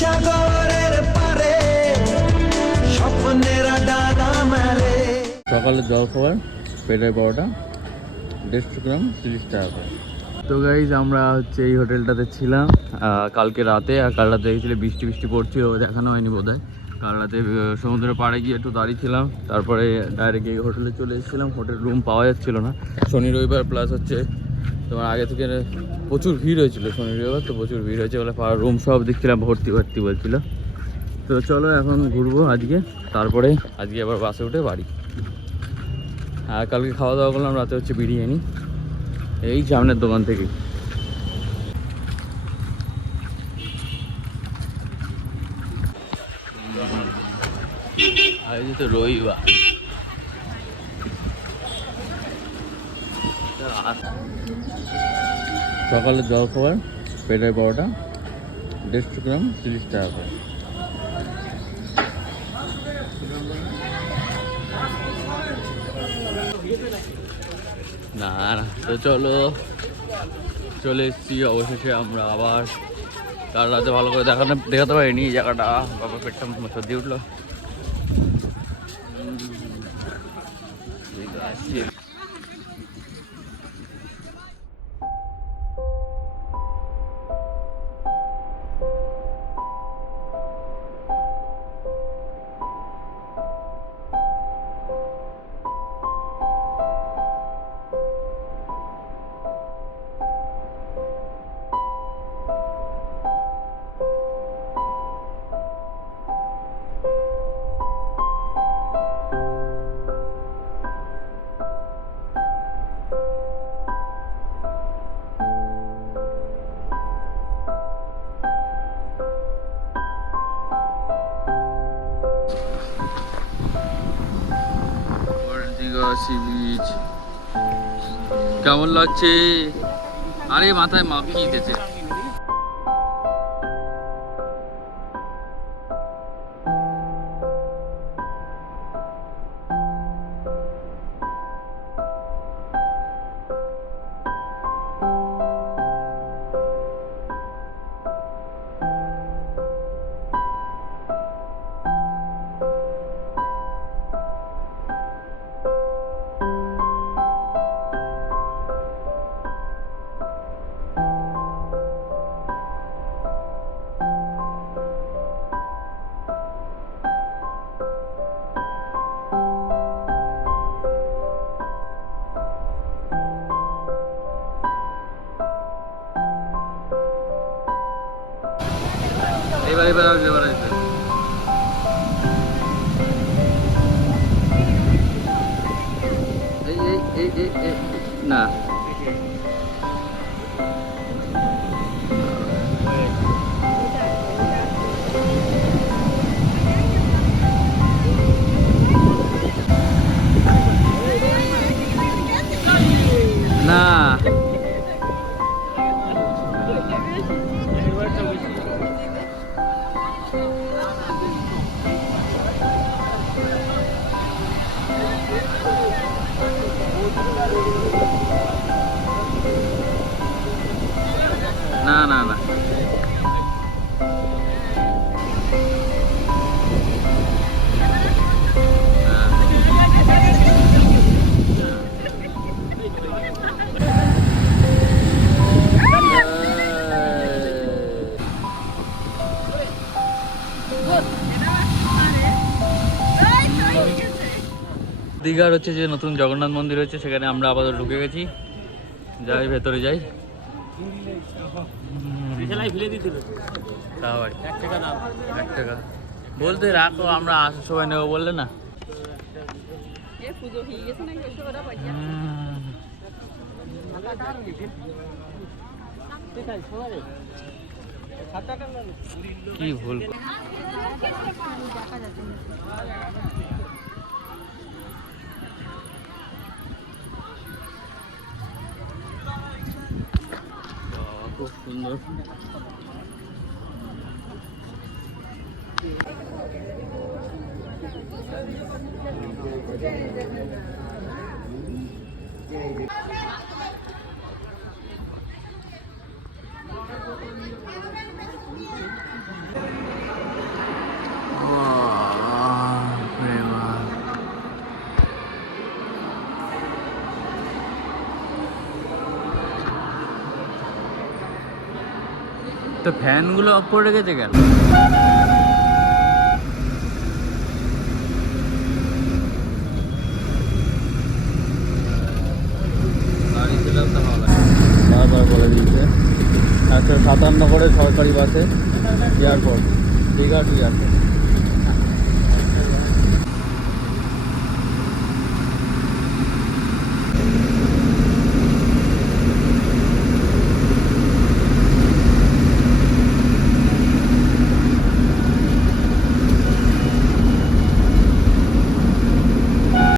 সাগরের পারে স্বপ্নেরা ডানা মেলে। সকালে জল খাবার পেটের বড়টা 150 গ্রাম 30 টাকা করে। তো গাইজ আমরা হচ্ছে এই হোটেলটাতে ছিলাম কালকে রাতে, আর কাল রাতে দেখেছিল বৃষ্টি বৃষ্টি পড়ছিল, দেখানো হয়নি বোধ হয়। কাল রাতে সমুদ্রের পাড়ে গিয়ে একটু দাঁড়িয়েছিলাম, তারপরে ডাইরেক্ট এই হোটেলে চলে এসেছিলাম। হোটেল রুম পাওয়া যাচ্ছিলো না, শনি রবিবার প্লাস হচ্ছে তোমার আগে থেকে প্রচুর ভিড় হয়েছিল শনি রবিবার, তো প্রচুর ভিড় হয়েছে বলে রুম সব দেখছিলাম ভর্তি ভর্তি বলছিল। তো চলো এখন ঘুরবো আজকে, তারপরে আজকে আবার বাসে উঠে বাড়ি। আর কালকে খাওয়া দাওয়া করলাম রাতে হচ্ছে বিরিয়ানি এই সামনের দোকান থেকে। আজ তো রবিবার, সকালে জল খাবার পেটের বড়টা 150 গ্রাম 30 টাকা করে। না না, তো চলো চলে এসেছি অবশেষে আমরা আবার। কাল রাতে ভালো করে দেখাতে পারিনি এই জায়গাটা, বাবা পেটটা সর্দি উঠলো। সি বিচ কেমন লাগছে? আরে মাথায় মাখিয়ে দিতেছে। এবার না না না না না দীঘার হচ্ছে যে নতুন জগন্নাথ মন্দির হচ্ছে, সেখানে আমরা আপাতত ঢুকে গেছি। যাই ভেতরে যাই। এক টাকা বলতে রাখো, আমরা আসার সময় নেবো বললে না। কি ভুল খুব সুন্দর। তো ফ্যানগুলো অফ করে রেখেছে কেন? গাড়ি ছিলাম তো ভালো বারবার বলে দিয়েছে 157 করে সরকারি বাসে এয়ারপোর্ট দীঘা টু এয়ারপোর্ট।